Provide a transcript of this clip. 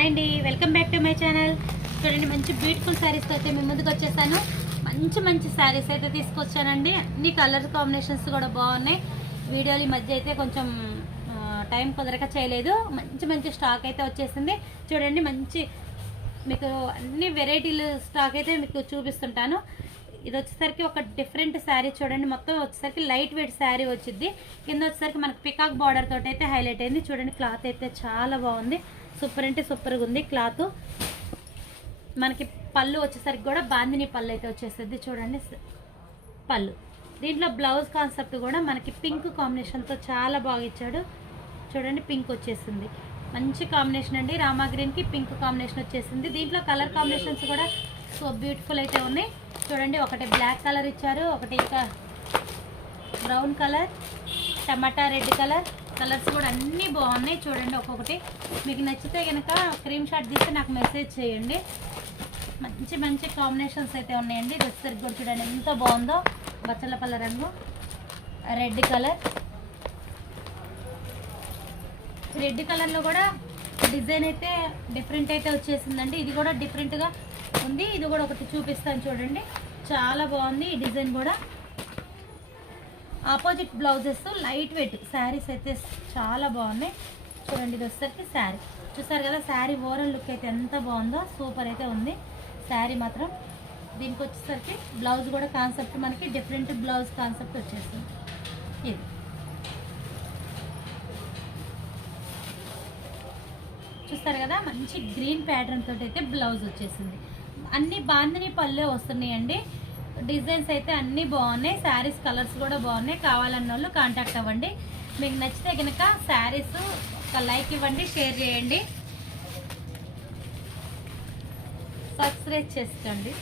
Hi అండి, welcome back to my channel. చూడండి, మంచి బ్యూటిఫుల్ శారీస్తో అయితే మీ ముందుకు వచ్చేసాను. మంచి శారీస్ అయితే తీసుకొచ్చానండి. అన్ని కలర్ కాంబినేషన్స్ కూడా బాగున్నాయి. వీడియోలు ఈ మధ్య అయితే కొంచెం టైం కుదరక చేయలేదు. మంచి స్టాక్ అయితే వచ్చేసింది. చూడండి, మీకు అన్ని వెరైటీలు స్టాక్ అయితే మీకు చూపిస్తుంటాను. ఇది వచ్చేసరికి ఒక డిఫరెంట్ శారీ. చూడండి, మొత్తం వచ్చేసరికి లైట్ వెయిట్ శారీ వచ్చింది. కింద వచ్చేసరికి మనకు పికాక్ బార్డర్ తోటి అయితే హైలైట్ అయింది. చూడండి, క్లాత్ అయితే చాలా బాగుంది. సూపర్ అంటే సూపర్గా ఉంది క్లాత్. మనకి పళ్ళు వచ్చేసరికి కూడా బాందిని పళ్ళు అయితే వచ్చేస్తుంది. చూడండి పళ్ళు. దీంట్లో బ్లౌజ్ కాన్సెప్ట్ కూడా మనకి పింక్ కాంబినేషన్తో చాలా బాగా ఇచ్చాడు. చూడండి, పింక్ వచ్చేసింది. మంచి కాంబినేషన్ అండి. రామా గ్రీన్కి పింక్ కాంబినేషన్ వచ్చేసింది. దీంట్లో కలర్ కాంబినేషన్స్ కూడా సో బ్యూటిఫుల్ అయితే ఉన్నాయి. చూడండి, ఒకటి బ్లాక్ కలర్ ఇచ్చారు, ఒకటి ఇంకా బ్రౌన్ కలర్, టమాటా రెడ్ కలర్స్ కూడా అన్నీ బాగున్నాయి. చూడండి, ఒక్కొక్కటి మీకు నచ్చితే కనుక స్క్రీన్ షాట్ తీసి నాకు మెసేజ్ చేయండి. మంచి కాంబినేషన్స్ అయితే ఉన్నాయండి. వచ్చేసరికి కూడా చూడండి ఎంత బాగుందో. బచ్చల పల్ల రంగు, రెడ్ కలర్లో కూడా డిజైన్ అయితే డిఫరెంట్ అయితే వచ్చేసిందండి. ఇది కూడా డిఫరెంట్గా ఉంది. ఇది కూడా ఒకటి చూపిస్తాను. చూడండి, చాలా బాగుంది ఈ డిజైన్ కూడా. Opposite blouses, light weight saris అయితే చాలా బాగున్నాయి. చూడండి, ఇది వచ్చేసరికి శారీ చూస్తారు కదా. శారీ ఓవరాల్ లుక్ అయితే ఎంత బాగుందో, సూపర్ అయితే ఉంది శారీ మాత్రం. దీనికి వచ్చేసరికి బ్లౌజ్ కూడా కాన్సెప్ట్ మనకి డిఫరెంట్ బ్లౌజ్ కాన్సెప్ట్ వచ్చేస్తుంది. ఇది చూస్తారు కదా, మంచి గ్రీన్ ప్యాటర్న్ తోటి అయితే బ్లౌజ్ వచ్చేసింది. అన్ని బాందిని పళ్ళే వస్తున్నాయండి. డిజైన్స్ అయితే అన్నీ బాగున్నాయి. శారీస్ కలర్స్ కూడా బాగున్నాయి. కావాలన్న వాళ్ళు కాంటాక్ట్ అవ్వండి. మీకు నచ్చితే కనుక శారీస్ ఒక లైక్ ఇవ్వండి, షేర్ చేయండి, సబ్స్క్రైబ్ చేసుకోండి.